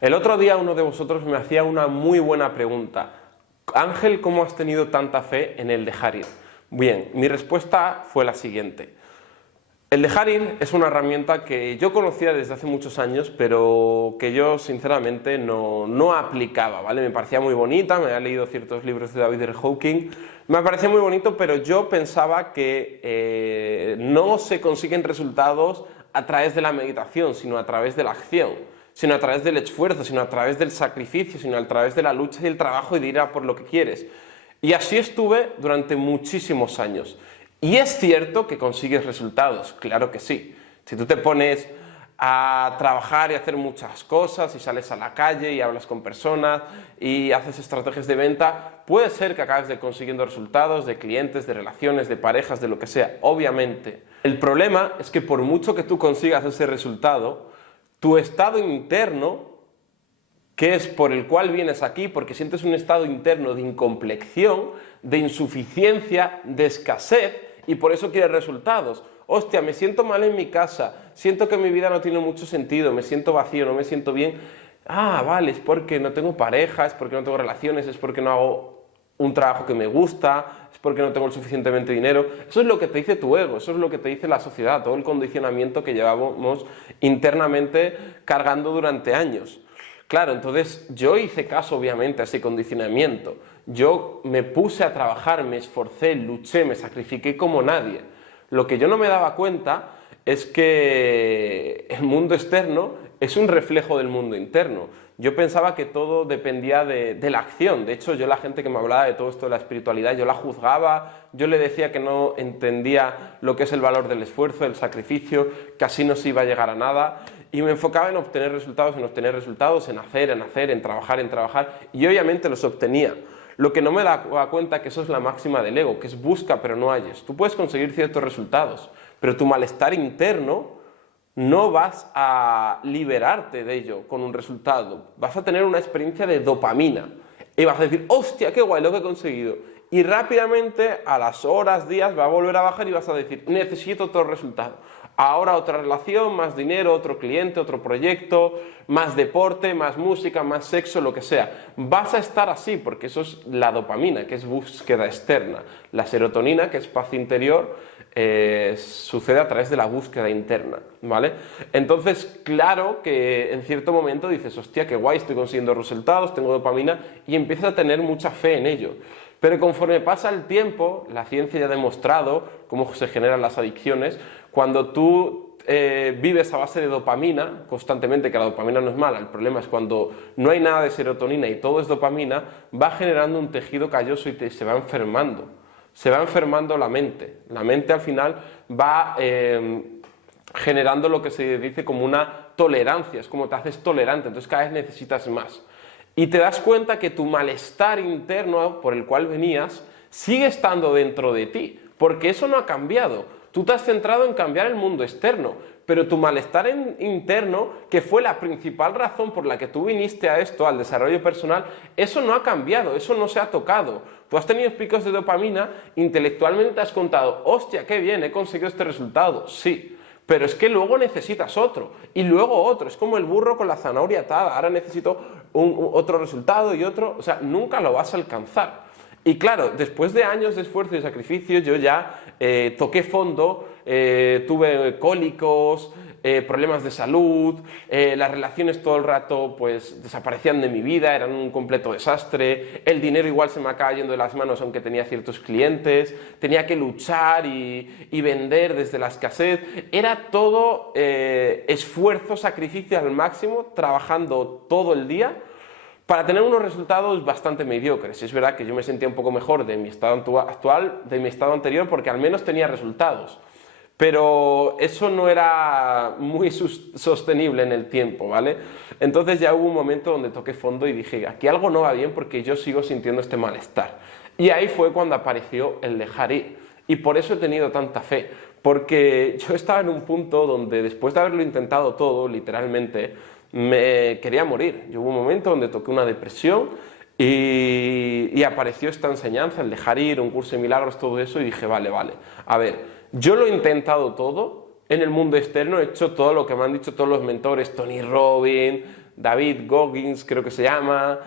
El otro día uno de vosotros me hacía una muy buena pregunta. Ángel, ¿cómo has tenido tanta fe en el dejar ir? Bien, mi respuesta fue la siguiente. El dejar ir es una herramienta que yo conocía desde hace muchos años, pero que yo sinceramente no aplicaba, ¿vale? Me parecía muy bonita, me había leído ciertos libros de David R. Hawking, me parecía muy bonito, pero yo pensaba que no se consiguen resultados a través de la meditación, sino a través de la acción, sino a través del esfuerzo, sino a través del sacrificio, sino a través de la lucha y el trabajo y de ir a por lo que quieres. Y así estuve durante muchísimos años. Y es cierto que consigues resultados, claro que sí. Si tú te pones a trabajar y hacer muchas cosas y sales a la calle y hablas con personas y haces estrategias de venta, puede ser que acabes consiguiendo resultados de clientes, de relaciones, de parejas, de lo que sea, obviamente. El problema es que por mucho que tú consigas ese resultado, tu estado interno, que es por el cual vienes aquí, porque sientes un estado interno de incompleción, de insuficiencia, de escasez, y por eso quieres resultados. Hostia, me siento mal en mi casa, siento que mi vida no tiene mucho sentido, me siento vacío, no me siento bien. Ah, vale, es porque no tengo pareja, es porque no tengo relaciones, es porque no hago un trabajo que me gusta, es porque no tengo el suficientemente dinero. Eso es lo que te dice tu ego, eso es lo que te dice la sociedad, todo el condicionamiento que llevamos internamente cargando durante años. Claro, entonces yo hice caso obviamente a ese condicionamiento. Yo me puse a trabajar, me esforcé, luché, me sacrifiqué como nadie. Lo que yo no me daba cuenta es que el mundo externo es un reflejo del mundo interno. Yo pensaba que todo dependía de la acción. De hecho, yo la gente que me hablaba de todo esto de la espiritualidad, yo la juzgaba, yo le decía que no entendía lo que es el valor del esfuerzo, del sacrificio, que así no se iba a llegar a nada. Y me enfocaba en obtener resultados, en hacer, en trabajar, y obviamente los obtenía. Lo que no me daba cuenta que eso es la máxima del ego, que es busca pero no halles. Tú puedes conseguir ciertos resultados, pero tu malestar interno no vas a liberarte de ello con un resultado. Vas a tener una experiencia de dopamina y vas a decir, hostia, qué guay lo que he conseguido. Y rápidamente, a las horas, días, va a volver a bajar y vas a decir, necesito otro resultado. Ahora otra relación, más dinero, otro cliente, otro proyecto, más deporte, más música, más sexo, lo que sea. Vas a estar así porque eso es la dopamina, que es búsqueda externa. La serotonina, que es paz interior, sucede a través de la búsqueda interna, ¿vale? Entonces, claro que en cierto momento dices, hostia, qué guay, estoy consiguiendo resultados, tengo dopamina, y empiezas a tener mucha fe en ello. Pero conforme pasa el tiempo, la ciencia ya ha demostrado cómo se generan las adicciones. Cuando tú vives a base de dopamina constantemente, que la dopamina no es mala, el problema es cuando no hay nada de serotonina y todo es dopamina, va generando un tejido calloso y se va enfermando. Se va enfermando la mente. La mente al final va generando lo que se dice como una tolerancia, es como te haces tolerante, entonces cada vez necesitas más. Y te das cuenta que tu malestar interno por el cual venías sigue estando dentro de ti, porque eso no ha cambiado. Tú te has centrado en cambiar el mundo externo, pero tu malestar interno, que fue la principal razón por la que tú viniste a esto, al desarrollo personal, eso no ha cambiado, eso no se ha tocado. Tú has tenido picos de dopamina, intelectualmente te has contado, hostia, qué bien, he conseguido este resultado, sí. Pero es que luego necesitas otro, y luego otro, es como el burro con la zanahoria atada, ahora necesito otro resultado y otro, o sea, nunca lo vas a alcanzar. Y claro, después de años de esfuerzo y sacrificio, yo ya toqué fondo, tuve cólicos, problemas de salud, las relaciones todo el rato pues desaparecían de mi vida, eran un completo desastre, el dinero igual se me acaba yendo de las manos aunque tenía ciertos clientes, tenía que luchar y vender desde la escasez, era todo esfuerzo, sacrificio al máximo, trabajando todo el día para tener unos resultados bastante mediocres. Es verdad que yo me sentía un poco mejor de mi estado actual, de mi estado anterior, porque al menos tenía resultados. Pero eso no era muy sostenible en el tiempo, ¿vale? Entonces ya hubo un momento donde toqué fondo y dije, aquí algo no va bien porque yo sigo sintiendo este malestar. Y ahí fue cuando apareció el dejar ir. Y por eso he tenido tanta fe, porque yo estaba en un punto donde después de haberlo intentado todo, literalmente, me quería morir. Yo hubo un momento donde toqué una depresión y apareció esta enseñanza, el dejar ir, un curso de milagros, todo eso, y dije, vale, a ver, yo lo he intentado todo en el mundo externo, he hecho todo lo que me han dicho todos los mentores, Tony Robbins, David Goggins creo que se llama,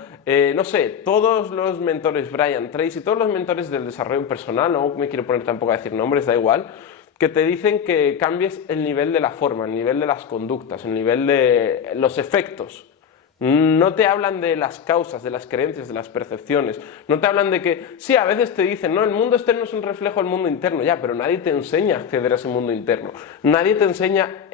no sé, todos los mentores, Brian Tracy, todos los mentores del desarrollo personal, no me quiero poner tampoco a decir nombres, da igual, que te dicen que cambies el nivel de la forma, el nivel de las conductas, el nivel de los efectos. No te hablan de las causas, de las creencias, de las percepciones. No te hablan de que, sí, a veces te dicen, no, el mundo externo es un reflejo del mundo interno, ya, pero nadie te enseña a acceder a ese mundo interno. Nadie te enseña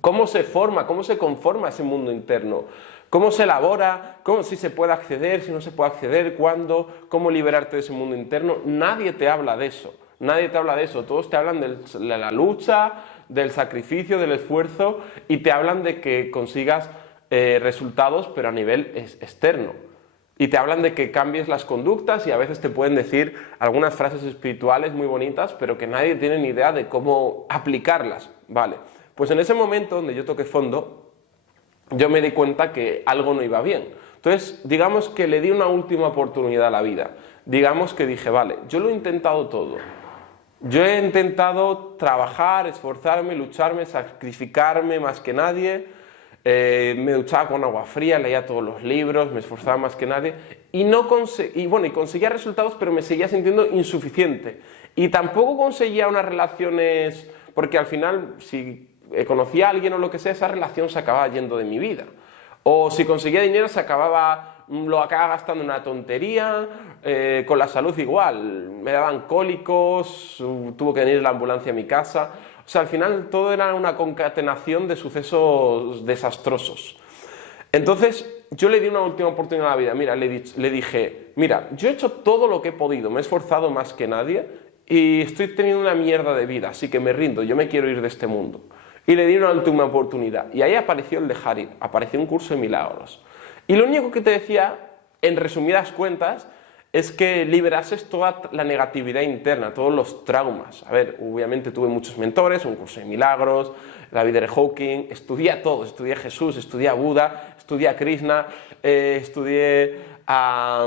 cómo se forma, cómo se conforma ese mundo interno. Cómo se elabora, si se puede acceder, si no se puede acceder, cuándo, cómo liberarte de ese mundo interno. Nadie te habla de eso. Nadie te habla de eso. Todos te hablan de la lucha, del sacrificio, del esfuerzo y te hablan de que consigas resultados, pero a nivel externo. Y te hablan de que cambies las conductas y a veces te pueden decir algunas frases espirituales muy bonitas, pero que nadie tiene ni idea de cómo aplicarlas. Vale, pues en ese momento donde yo toqué fondo, yo me di cuenta que algo no iba bien. Entonces, digamos que le di una última oportunidad a la vida. Digamos que dije, vale, yo lo he intentado todo. Yo he intentado trabajar, esforzarme, lucharme, sacrificarme más que nadie. Me duchaba con agua fría, leía todos los libros, me esforzaba más que nadie y conseguía resultados, pero me seguía sintiendo insuficiente y tampoco conseguía unas relaciones, porque al final si conocía a alguien o lo que sea, esa relación se acababa yendo de mi vida, o si conseguía dinero lo acababa gastando en una tontería, con la salud igual, me daban cólicos, tuvo que venir la ambulancia a mi casa. O sea, al final todo era una concatenación de sucesos desastrosos. Entonces, yo le di una última oportunidad a la vida. Mira, le dije, mira, yo he hecho todo lo que he podido, me he esforzado más que nadie y estoy teniendo una mierda de vida, así que me rindo, yo me quiero ir de este mundo. Y le di una última oportunidad. Y ahí apareció el de Harid, apareció un curso de milagros. Y lo único que te decía, en resumidas cuentas, es que liberases toda la negatividad interna, todos los traumas. A ver, obviamente tuve muchos mentores, un curso de milagros, David R. Hawking, estudié todo, estudié a Jesús, estudié a Buda, estudié a Krishna, estudié a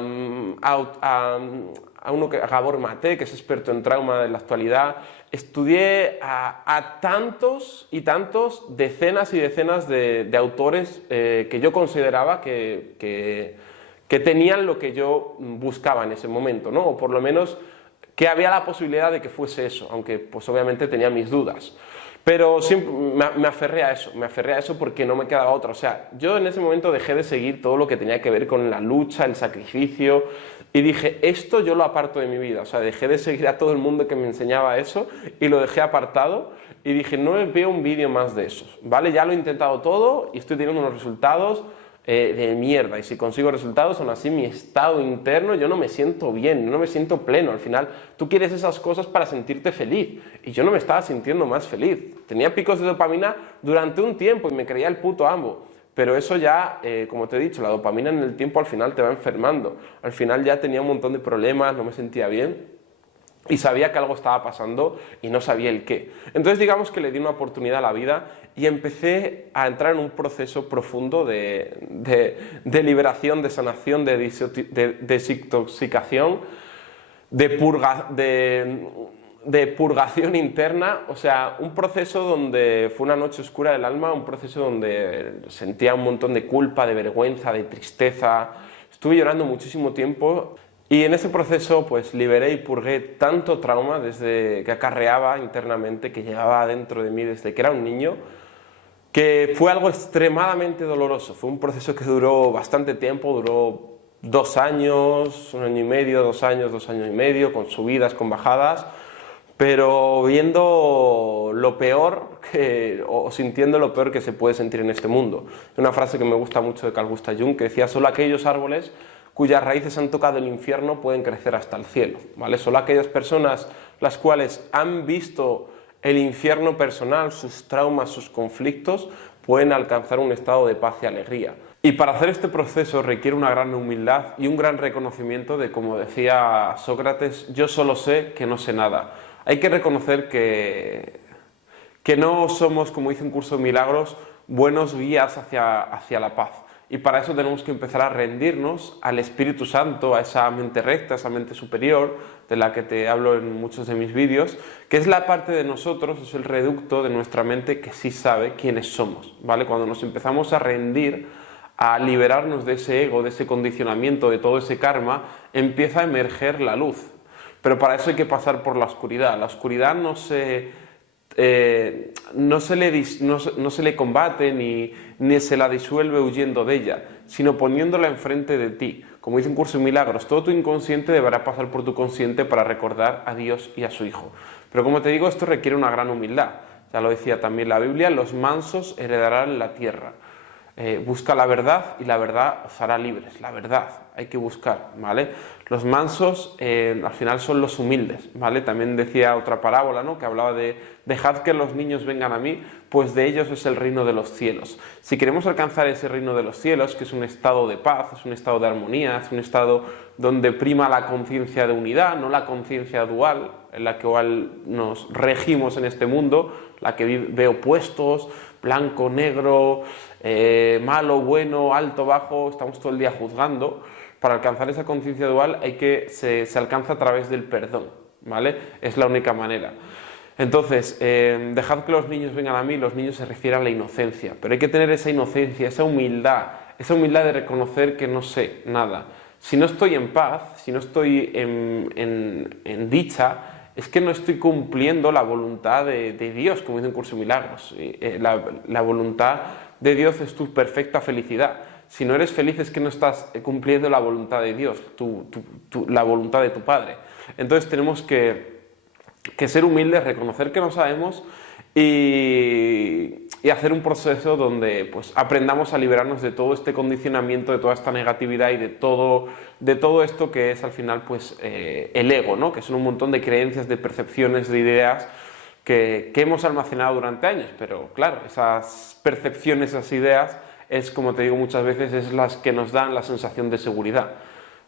Gabor Maté, que es experto en trauma en la actualidad, estudié a tantos y tantos, decenas y decenas de autores que yo consideraba que tenían lo que yo buscaba en ese momento, ¿no? O por lo menos que había la posibilidad de que fuese eso, aunque pues obviamente tenía mis dudas. Pero siempre me aferré a eso porque no me quedaba otra. O sea, yo en ese momento dejé de seguir todo lo que tenía que ver con la lucha, el sacrificio, y dije, esto yo lo aparto de mi vida. O sea, dejé de seguir a todo el mundo que me enseñaba eso y lo dejé apartado y dije, no veo un vídeo más de esos, ¿vale? Ya lo he intentado todo y estoy teniendo unos resultados de mierda, y si consigo resultados, aún así mi estado interno, yo no me siento bien, no me siento pleno. Al final tú quieres esas cosas para sentirte feliz y yo no me estaba sintiendo más feliz. Tenía picos de dopamina durante un tiempo y me creía el puto amo, pero eso ya, como te he dicho, la dopamina en el tiempo al final te va enfermando. Al final ya tenía un montón de problemas, no me sentía bien y sabía que algo estaba pasando y no sabía el qué. Entonces digamos que le di una oportunidad a la vida y empecé a entrar en un proceso profundo de liberación, de sanación, de desintoxicación, de purgación interna. O sea, un proceso donde fue una noche oscura del alma, un proceso donde sentía un montón de culpa, de vergüenza, de tristeza. Estuve llorando muchísimo tiempo. Y en ese proceso pues liberé y purgué tanto trauma desde que acarreaba internamente, que llevaba dentro de mí desde que era un niño, que fue algo extremadamente doloroso. Fue un proceso que duró bastante tiempo, duró 2 años, 1 año y medio, 2 años, 2 años y medio, con subidas, con bajadas, pero viendo lo peor o sintiendo lo peor que se puede sentir en este mundo. Una frase que me gusta mucho de Carl Gustav Jung, que decía, solo aquellos árboles cuyas raíces han tocado el infierno pueden crecer hasta el cielo, ¿vale? Solo aquellas personas las cuales han visto el infierno personal, sus traumas, sus conflictos, pueden alcanzar un estado de paz y alegría. Y para hacer este proceso requiere una gran humildad y un gran reconocimiento de, como decía Sócrates, yo solo sé que no sé nada. Hay que reconocer que no somos, como dice un curso de milagros, buenos guías hacia la paz. Y para eso tenemos que empezar a rendirnos al Espíritu Santo, a esa mente recta, a esa mente superior, de la que te hablo en muchos de mis vídeos, que es la parte de nosotros, es el reducto de nuestra mente que sí sabe quiénes somos, ¿vale? Cuando nos empezamos a rendir, a liberarnos de ese ego, de ese condicionamiento, de todo ese karma, empieza a emerger la luz. Pero para eso hay que pasar por la oscuridad. La oscuridad no se le combate ni se la disuelve huyendo de ella, sino poniéndola enfrente de ti. Como dice un curso de milagros, todo tu inconsciente deberá pasar por tu consciente para recordar a Dios y a su Hijo. Pero como te digo, esto requiere una gran humildad. Ya lo decía también la Biblia, los mansos heredarán la tierra. Busca la verdad y la verdad os hará libres. La verdad hay que buscar, ¿vale? Los mansos al final son los humildes, ¿vale? También decía otra parábola, ¿no? Que hablaba de dejad que los niños vengan a mí, pues de ellos es el reino de los cielos. Si queremos alcanzar ese reino de los cielos, que es un estado de paz, es un estado de armonía, es un estado donde prima la conciencia de unidad, no la conciencia dual, en la que nos regimos en este mundo, la que ve opuestos, blanco, negro, malo, bueno, alto, bajo, estamos todo el día juzgando. Para alcanzar esa conciencia dual se alcanza a través del perdón, ¿vale? Es la única manera. Entonces, dejad que los niños vengan a mí, los niños se refieren a la inocencia, pero hay que tener esa inocencia, esa humildad de reconocer que no sé nada. Si no estoy en paz, si no estoy en dicha, es que no estoy cumpliendo la voluntad de Dios, como dice en Curso de Milagros. La voluntad de Dios es tu perfecta felicidad. Si no eres feliz es que no estás cumpliendo la voluntad de Dios, la voluntad de tu Padre. Entonces tenemos que ser humildes, reconocer que no sabemos y hacer un proceso donde pues, aprendamos a liberarnos de todo este condicionamiento, de toda esta negatividad y de todo esto que es al final pues, el ego, ¿no? Que son un montón de creencias, de percepciones, de ideas que hemos almacenado durante años. Pero claro, esas percepciones, esas ideas, es como te digo muchas veces, es las que nos dan la sensación de seguridad,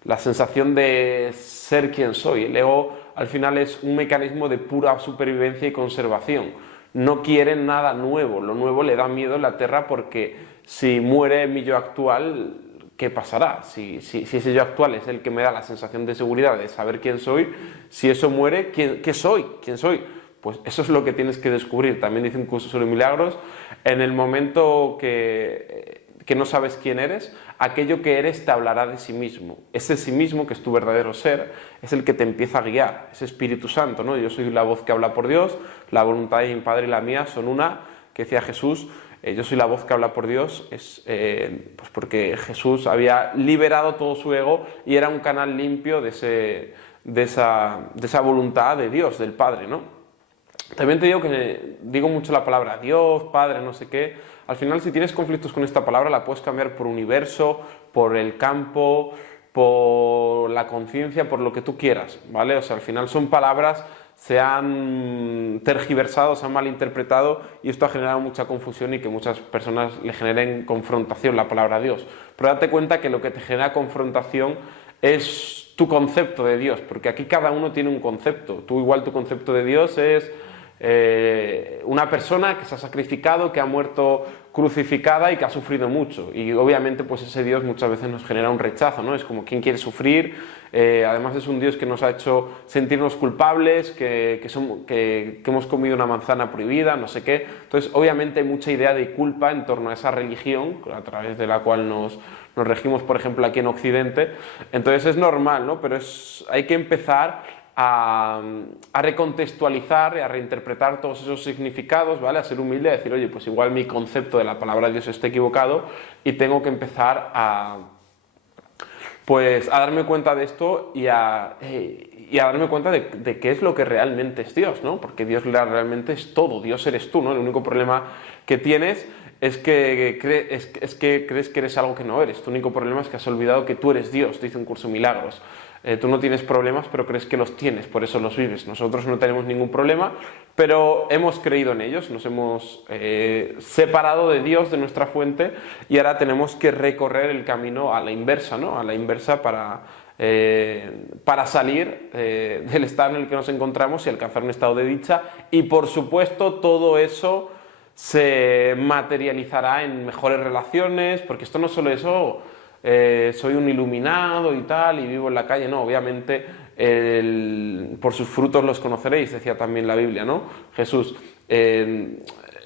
la sensación de ser quien soy. El ego al final es un mecanismo de pura supervivencia y conservación. No quiere nada nuevo, lo nuevo le da miedo en la Tierra porque si muere mi yo actual, ¿qué pasará? Si ese yo actual es el que me da la sensación de seguridad, de saber quién soy, si eso muere, ¿qué soy? ¿Quién soy? Pues eso es lo que tienes que descubrir. También dice un curso sobre milagros, en el momento que no sabes quién eres, aquello que eres te hablará de sí mismo. Ese sí mismo, que es tu verdadero ser, es el que te empieza a guiar, ese Espíritu Santo, ¿no? Yo soy la voz que habla por Dios, la voluntad de mi Padre y la mía son una, que decía Jesús, yo soy la voz que habla por Dios, pues porque Jesús había liberado todo su ego y era un canal limpio de esa voluntad de Dios, del Padre, ¿no? También te digo que digo mucho la palabra Dios, Padre, no sé qué. Al final, si tienes conflictos con esta palabra, la puedes cambiar por universo, por el campo, por la conciencia, por lo que tú quieras, ¿vale? O sea, al final son palabras, se han tergiversado, se han malinterpretado y esto ha generado mucha confusión y que muchas personas le generen confrontación la palabra Dios. Pero date cuenta que lo que te genera confrontación es tu concepto de Dios, porque aquí cada uno tiene un concepto. Tú igual tu concepto de Dios es una persona que se ha sacrificado, que ha muerto crucificada y que ha sufrido mucho, y obviamente pues ese Dios muchas veces nos genera un rechazo, ¿no? Es como ¿quién quiere sufrir? Además es un Dios que nos ha hecho sentirnos culpables, que hemos comido una manzana prohibida, no sé qué. Entonces obviamente hay mucha idea de culpa en torno a esa religión a través de la cual nos regimos, por ejemplo, aquí en Occidente. Entonces es normal, ¿no? Pero hay que empezar a recontextualizar y a reinterpretar todos esos significados, ¿vale? A ser humilde, a decir, oye, pues igual mi concepto de la palabra Dios está equivocado y tengo que empezar a darme cuenta de esto y a darme cuenta de qué es lo que realmente es Dios, ¿no? Porque Dios realmente es todo, Dios eres tú, ¿no? El único problema que tienes es que crees que eres algo que no eres. Tu único problema es que has olvidado que tú eres Dios, dice un curso de milagros. Tú no tienes problemas, pero crees que los tienes, por eso los vives. Nosotros no tenemos ningún problema, pero hemos creído en ellos, nos hemos separado de Dios, de nuestra fuente, y ahora tenemos que recorrer el camino a la inversa, ¿no? A la inversa para salir del estado en el que nos encontramos y alcanzar un estado de dicha. Y por supuesto todo eso se materializará en mejores relaciones, porque esto no solo es, soy un iluminado y tal, y vivo en la calle, no, obviamente por sus frutos los conoceréis, decía también la Biblia, ¿no? Jesús,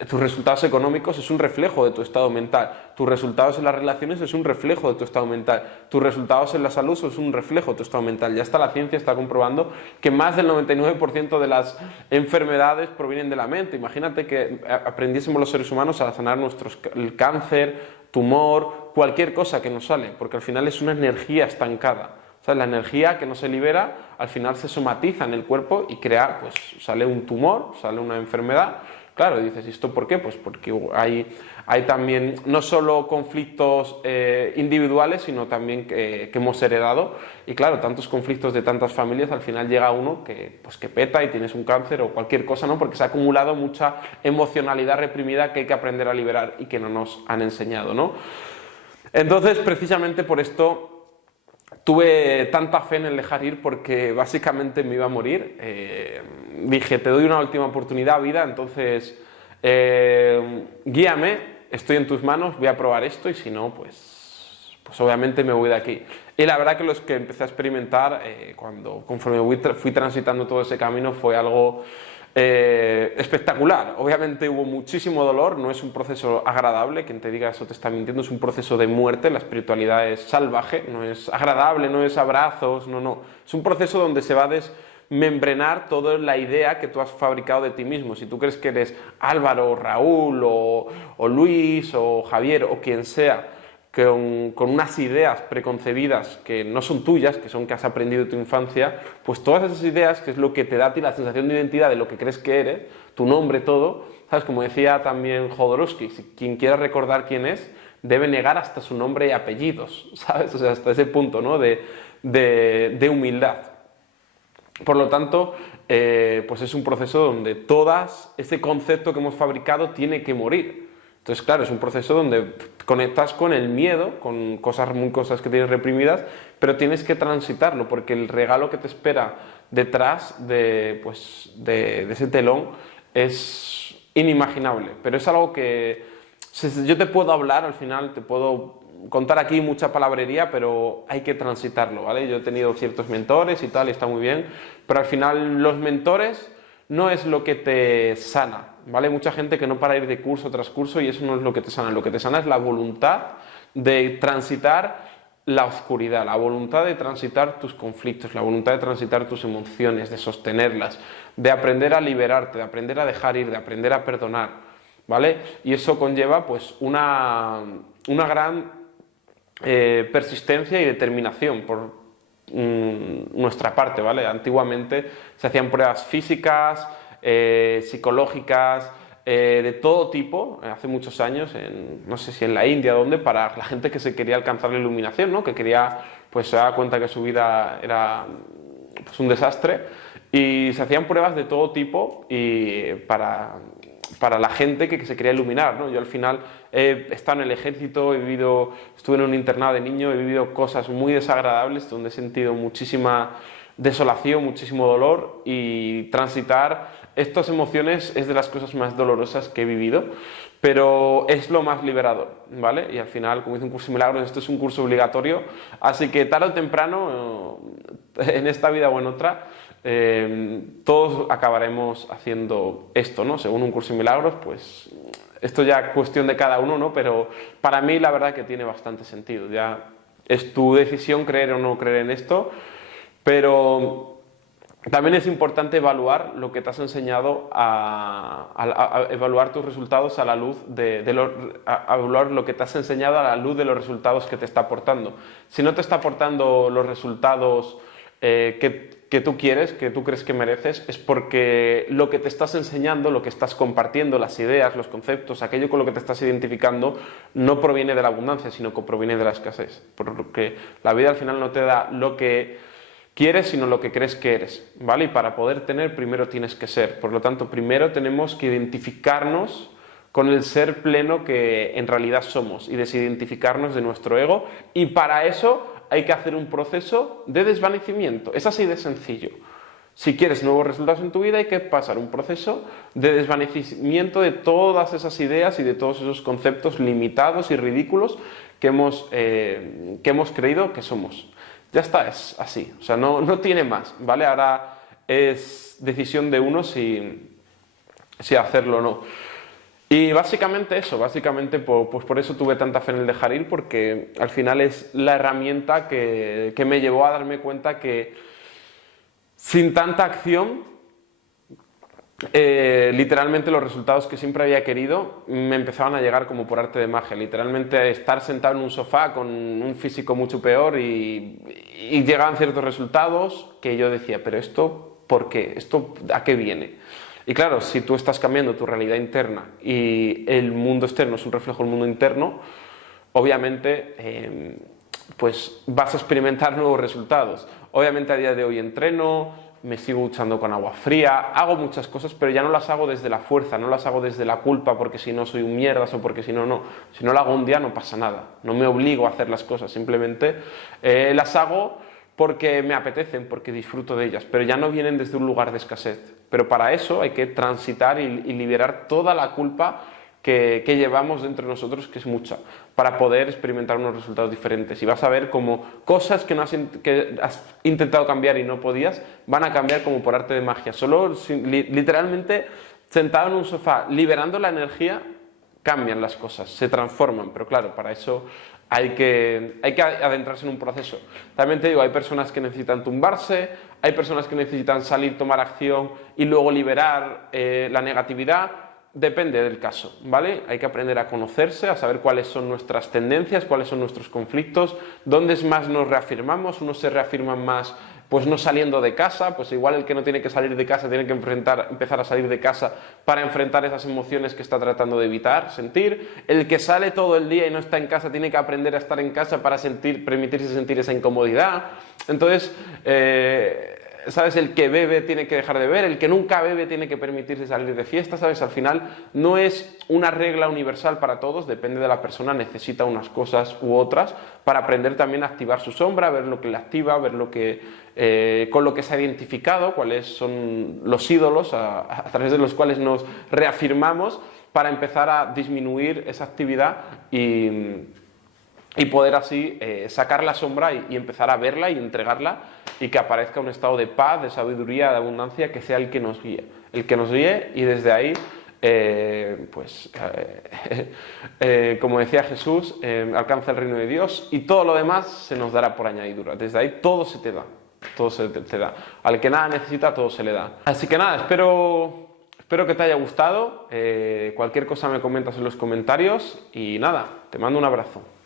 tus resultados económicos es un reflejo de tu estado mental, tus resultados en las relaciones es un reflejo de tu estado mental, tus resultados en la salud es un reflejo de tu estado mental. Ya está, la ciencia está comprobando que más del 99% de las enfermedades provienen de la mente. Imagínate que aprendiésemos los seres humanos a sanar el cáncer, tumor, cualquier cosa que nos sale, porque al final es una energía estancada. O sea, la energía que no se libera al final se somatiza en el cuerpo y crea, pues sale un tumor, sale una enfermedad. Claro, dices, ¿y esto por qué? Pues porque hay también no solo conflictos individuales, sino también que hemos heredado. Y claro, tantos conflictos de tantas familias, al final llega uno pues que peta y tienes un cáncer o cualquier cosa, ¿no? Porque se ha acumulado mucha emocionalidad reprimida que hay que aprender a liberar y que no nos han enseñado, ¿no? Entonces, precisamente por esto tuve tanta fe en el dejar ir, porque básicamente me iba a morir. Dije, te doy una última oportunidad, vida, entonces guíame, estoy en tus manos, voy a probar esto y si no, pues obviamente me voy de aquí. Y la verdad que los que empecé a experimentar, conforme fui transitando todo ese camino, fue algo espectacular. Obviamente hubo muchísimo dolor, no es un proceso agradable, quien te diga eso te está mintiendo, es un proceso de muerte, la espiritualidad es salvaje, no es agradable, no es abrazos, no, es un proceso donde se va a desmembrenar toda la idea que tú has fabricado de ti mismo. Si tú crees que eres Álvaro, Raúl o Luis o Javier o quien sea, con unas ideas preconcebidas que no son tuyas, que son que has aprendido de tu infancia, pues todas esas ideas, que es lo que te da a ti la sensación de identidad de lo que crees que eres, tu nombre, todo, ¿sabes? Como decía también Jodorowsky, quien quiera recordar quién es, debe negar hasta su nombre y apellidos, ¿sabes? O sea, hasta ese punto, ¿no? de humildad. Por lo tanto, pues es un proceso donde ese concepto que hemos fabricado tiene que morir. Entonces, claro, es un proceso donde conectas con el miedo, con cosas que tienes reprimidas, pero tienes que transitarlo, porque el regalo que te espera detrás de ese telón es inimaginable. Pero es algo que yo te puedo hablar, al final te puedo contar aquí mucha palabrería, pero hay que transitarlo, ¿vale? Yo he tenido ciertos mentores y tal, y está muy bien, pero al final los mentores no es lo que te sana, ¿vale? Mucha gente que no para ir de curso tras curso y eso no es lo que te sana. Lo que te sana es la voluntad de transitar la oscuridad, la voluntad de transitar tus conflictos, la voluntad de transitar tus emociones, de sostenerlas, de aprender a liberarte, de aprender a dejar ir, de aprender a perdonar, ¿vale? Y eso conlleva pues una gran persistencia y determinación por nuestra parte, ¿vale? Antiguamente se hacían pruebas físicas, psicológicas, de todo tipo, hace muchos años, no sé si en la India, donde, para la gente que se quería alcanzar la iluminación, ¿no? Que quería, pues se daba cuenta que su vida era pues, un desastre, y se hacían pruebas de todo tipo y para la gente que se quería iluminar, ¿no? Yo al final he estado en el ejército, estuve en un internado de niño, he vivido cosas muy desagradables donde he sentido muchísima desolación, muchísimo dolor, y transitar estas emociones es de las cosas más dolorosas que he vivido, pero es lo más liberador, ¿vale? Y al final, como dice un curso de milagros, esto es un curso obligatorio, así que tarde o temprano, en esta vida o en otra, todos acabaremos haciendo esto, ¿no? Según un curso de milagros, pues esto ya es cuestión de cada uno, ¿no? Pero para mí la verdad que tiene bastante sentido. Ya es tu decisión creer o no creer en esto, pero también es importante evaluar lo que te has enseñado, a evaluar tus resultados a la luz a evaluar lo que te has enseñado a la luz de los resultados que te está aportando. Si no te está aportando los resultados que tú quieres, que tú crees que mereces, es porque lo que te estás enseñando, lo que estás compartiendo, las ideas, los conceptos, aquello con lo que te estás identificando, no proviene de la abundancia, sino que proviene de la escasez. Porque la vida al final no te da lo que quieres, sino lo que crees que eres, ¿vale? Y para poder tener, primero tienes que ser. Por lo tanto, primero tenemos que identificarnos con el ser pleno que en realidad somos y desidentificarnos de nuestro ego, y para eso hay que hacer un proceso de desvanecimiento. Es así de sencillo. Si quieres nuevos resultados en tu vida hay que pasar un proceso de desvanecimiento de todas esas ideas y de todos esos conceptos limitados y ridículos que hemos creído que somos. Ya está, es así, o sea, no tiene más, ¿vale? Ahora es decisión de uno si hacerlo o no. Y básicamente eso, pues por eso tuve tanta fe en el dejar ir, porque al final es la herramienta que me llevó a darme cuenta que sin tanta acción, literalmente los resultados que siempre había querido me empezaban a llegar como por arte de magia. Literalmente estar sentado en un sofá con un físico mucho peor y llegaban ciertos resultados que yo decía, pero ¿esto por qué? ¿Esto a qué viene? Y claro, si tú estás cambiando tu realidad interna y el mundo externo es un reflejo del mundo interno, obviamente pues vas a experimentar nuevos resultados. Obviamente a día de hoy entreno, me sigo duchando con agua fría, hago muchas cosas, pero ya no las hago desde la fuerza, no las hago desde la culpa porque si no soy un mierdas o porque si no, no. Si no lo hago un día no pasa nada, no me obligo a hacer las cosas, simplemente las hago porque me apetecen, porque disfruto de ellas, pero ya no vienen desde un lugar de escasez. Pero para eso hay que transitar y liberar toda la culpa que llevamos dentro de nosotros, que es mucha, para poder experimentar unos resultados diferentes. Y vas a ver como cosas que has intentado cambiar y no podías, van a cambiar como por arte de magia. Solo literalmente sentado en un sofá, liberando la energía, cambian las cosas, se transforman. Pero claro, para eso hay que adentrarse en un proceso. También te digo, hay personas que necesitan tumbarse, hay personas que necesitan salir, tomar acción y luego liberar la negatividad. Depende del caso, ¿vale? Hay que aprender a conocerse, a saber cuáles son nuestras tendencias, cuáles son nuestros conflictos, dónde es más nos reafirmamos. Unos se reafirman más pues no saliendo de casa, pues igual el que no tiene que salir de casa tiene que empezar a salir de casa para enfrentar esas emociones que está tratando de evitar, sentir. El que sale todo el día y no está en casa tiene que aprender a estar en casa para permitirse sentir esa incomodidad. Entonces, ¿sabes? El que bebe tiene que dejar de beber, el que nunca bebe tiene que permitirse salir de fiesta, ¿sabes? Al final no es una regla universal para todos, depende de la persona, necesita unas cosas u otras para aprender también a activar su sombra, ver lo que le activa, ver con lo que se ha identificado, cuáles son los ídolos a través de los cuales nos reafirmamos para empezar a disminuir esa actividad y poder así sacar la sombra y empezar a verla y entregarla y que aparezca un estado de paz, de sabiduría, de abundancia que sea el que nos guíe. El que nos guíe y desde ahí, como decía Jesús, alcanza el reino de Dios y todo lo demás se nos dará por añadidura. Desde ahí todo se te da, todo se te da. Al que nada necesita, todo se le da. Así que nada, espero que te haya gustado. Cualquier cosa me comentas en los comentarios y nada, te mando un abrazo.